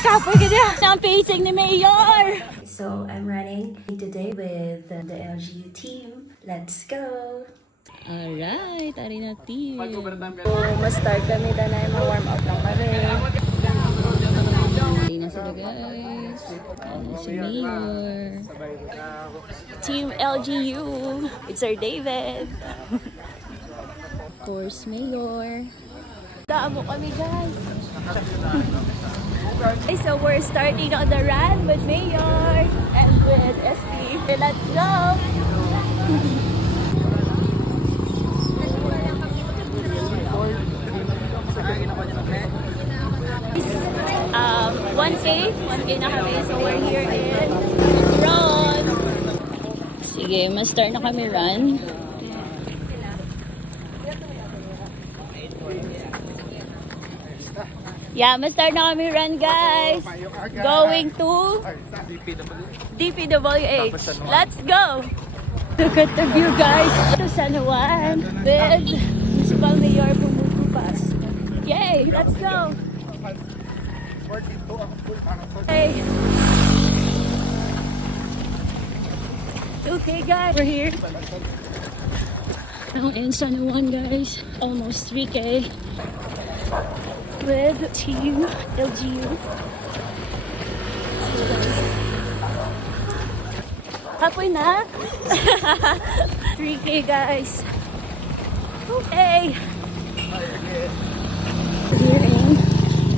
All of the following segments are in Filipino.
kapoy ganyan. Ang pacing ni Mayor. So I'm running today with the LGU team. Let's go! Alright, ari na team. So, ma-start kami na ma-warm up lang kami. Hindi na sila guys. Si Mayor. Team LGU. It's our David. Of course, Mayor. Damo kami guys. Okay, so we're starting on the run with Mayor and with SP. Let's go! 1K na kami, so we're here in run. Sige, ma-start na kami run. Yeah, ma-start na kami run guys. Going to DPWH. Let's go! Look at the view guys. To San Juan with Municipal Mayor Bumubupas. Yay! Let's go! Hey. Okay guys, we're here. Now in San Juan guys. Almost 3K. With Team LGU. So guys. Kapoy na. 3K guys. Okay. Here in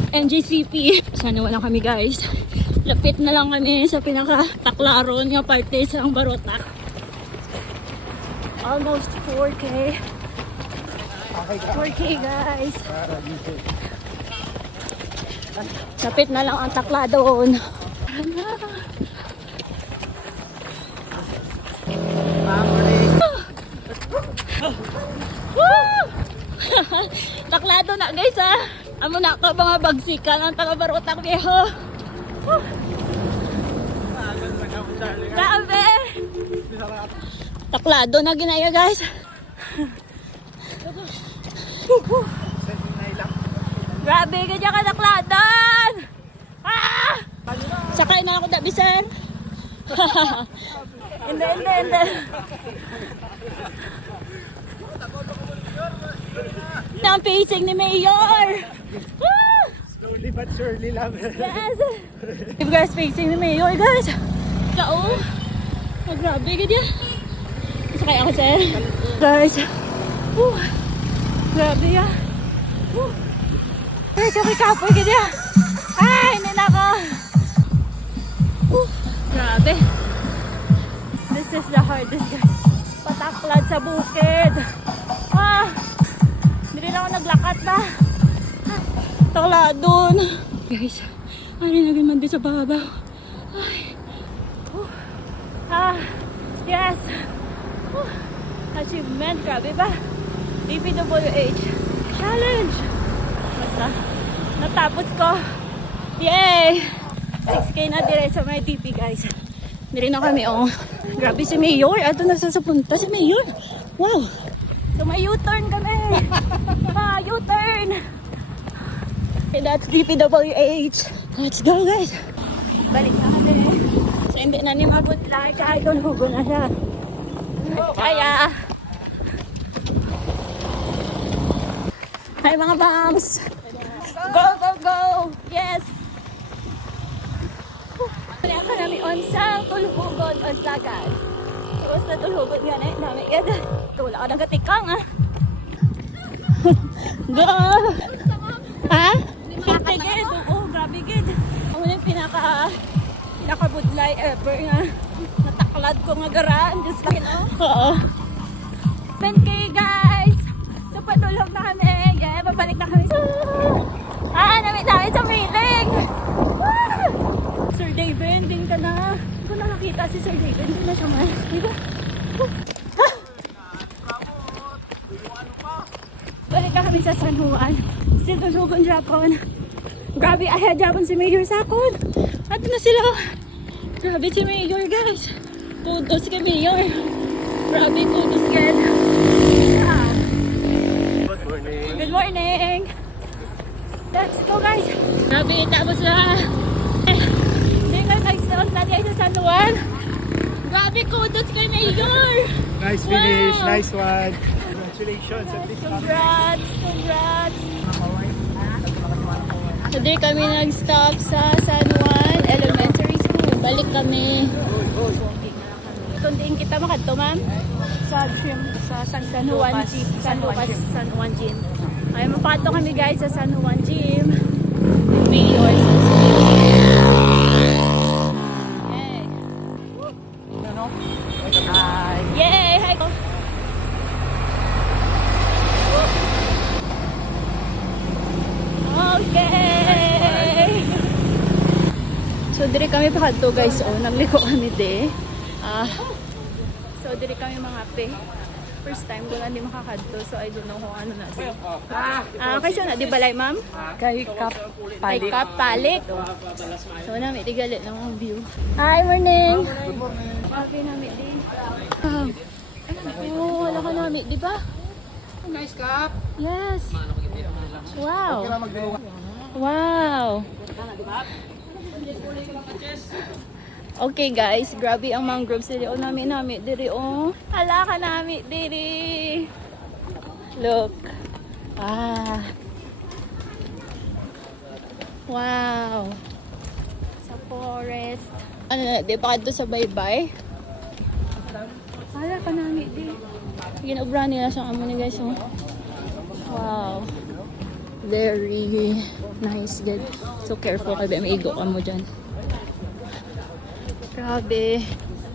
NGCP. Sana wala kami guys. Lapit na lang kami sa pinaka-taklaron nga parte sa Barotac. Almost 4K. 4K guys. Lapit na lang ang takla doon. Taklado na guys ha. Amo na ka mga bagsikan ang taga Barotac viejo. Grabe. Taklado na ginaya guys. Grabe ganyan ka takladan. Ah! Sakay na ako dabisan. Hindi. Ang pacing ni Mayor. Slowly but surely lang. Yes. You guys pacing ni Mayor guys. Kao. Oh, grabe ganyan. Sakay ako sir. Guys. Grabe ya. Guys, ako kapoy ganyan. Ay, hindi na ako. Grabe. This is the hardest guys. Pataklad sa bukid. Hindi na ako naglakat na. Takladon. Guys, ano naging mandi sa babaw. Yes. Achievement, grabe ba? DPWH challenge. Basta, natapos ko. Yay! 6K na dire sa may TP guys. Hindi rin na kami, oh. Grabe si Mayor. Ato na sa punta si Mayor. Wow! So may U-turn kami. U-turn. Okay, that's DPWH. Let's go guys. Balik na kami. So hindi na ni mabutla. Kahit hugo na siya. Kaya. Hi mga moms. Go, go, go. Yes. Kaya ka namin on sa tulhugon on sagad. Tapos na tulhugon nga na. Dami yan. Wala ka ng katikang ha. Go! Ha? Grabe gid. Oo, grabe gid. Ako na yung pinaka-budlay ever nga. Nataklad ko nga garaan. Just like, oo. 10K guys! So patulog na kami. Yeah, babalik na kami sa... Namit namin sa meeting! Sir David, din ka na. Hindi ko na nakita si Sir David. Hindi na siya man. Diba? Balik na kami sa San Juan. Still tulhugon Japon. Grabe, ahead Japon si Mayor sa akon. Ato na sila. Grabe si Mayor guys. Kudos kay Mayor. Grabe, kudos kay. Good morning. Let's go guys. Grabe, tapos na. kay Mayor! Nice finish, Wow. nice one. Congratulations at least. Congrats! Congrats! Today kami nag-stop sa San Juan Elementary School. Balik kami. Tundiin kita makadto, ma'am? Sa San Juan Gym. San Juan Gym. Ay, mapato kami guys sa San Juan Gym. Mayor sa Yay! Yay! Hi! Okay! So, dire kami pakadto guys. Oh, nagliko kami de. So, dire kami mga pe. First time ko lang di makakadto. So, I don't know kung ano na di. Kasi na, di balay ma'am? Kay Kap Kay Kap Palit. So, namin, di galit ng mga view. Hi, morning! Okay, namin, di. Oh, wala ka namin, di ba? Nice Kap. Yes. Wow. Wow. Okay guys, grabe ang mangroves diri. O nami diri oh. Hala ka nami diri. Look. Wow. Sa forest. Ano na, di pa kadto sa baybay? Hala ka nami di. Ginobra nila sa amo ni guys oh. Wow. Very nice good. So careful kayo, may igo ka mo dyan. Grabe.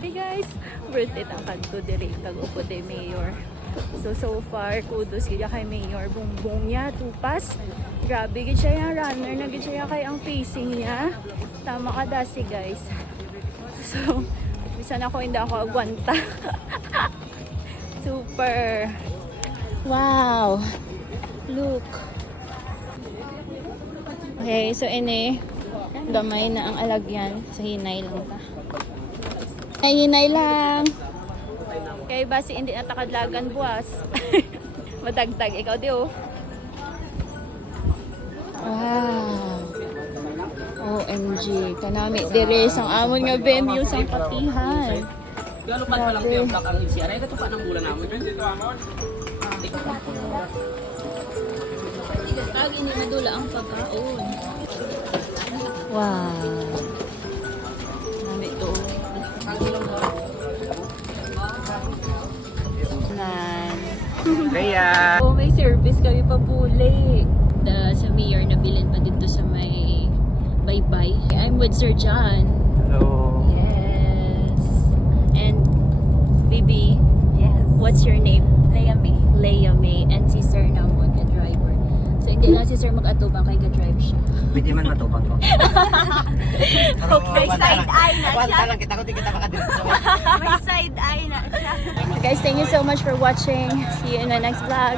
Hey guys, worth it ang kanto diri kag-upo de Mayor. So far, kudos gid kay Mayor. Bumbong niya, tupas. Grabe gid siya yung runner, na gid siya kay ang facing niya. Tama ka dasi guys. So, bisan ako hindi ako agwanta. Super. Wow. Look. Okay, so ini gamay na ang alagyan. So hinay lang ta. Hinay lang. Kay basi hindi natakadlagan buwas. Madagdag ikaw di oh. Wow. OMG, kanami dire sang amon nga venue sang patihan. Galupan pa lang tayo black ang NCR. Ay, ito pa ng bulan namin. Agi ni madula ang pagkaon. Wow. Nami to. Nan. Kaya. Oh, may service kami pa puli. Sa Mayor na bilin pa dito sa may bye-bye. I'm with Sir John. Hello. Yes. And Bibi, Yes. what's your name? Leia May. Leia May. And si Sir na mo, ka-driver. So hindi lang si Sir mag-atubang kay ka-drive siya. Pwede man matupang ko. Okay. Side eye na Wala siya. lang kita ko, di kita makadito. May side eye na siya. Guys, thank you so much for watching. See you in the next vlog.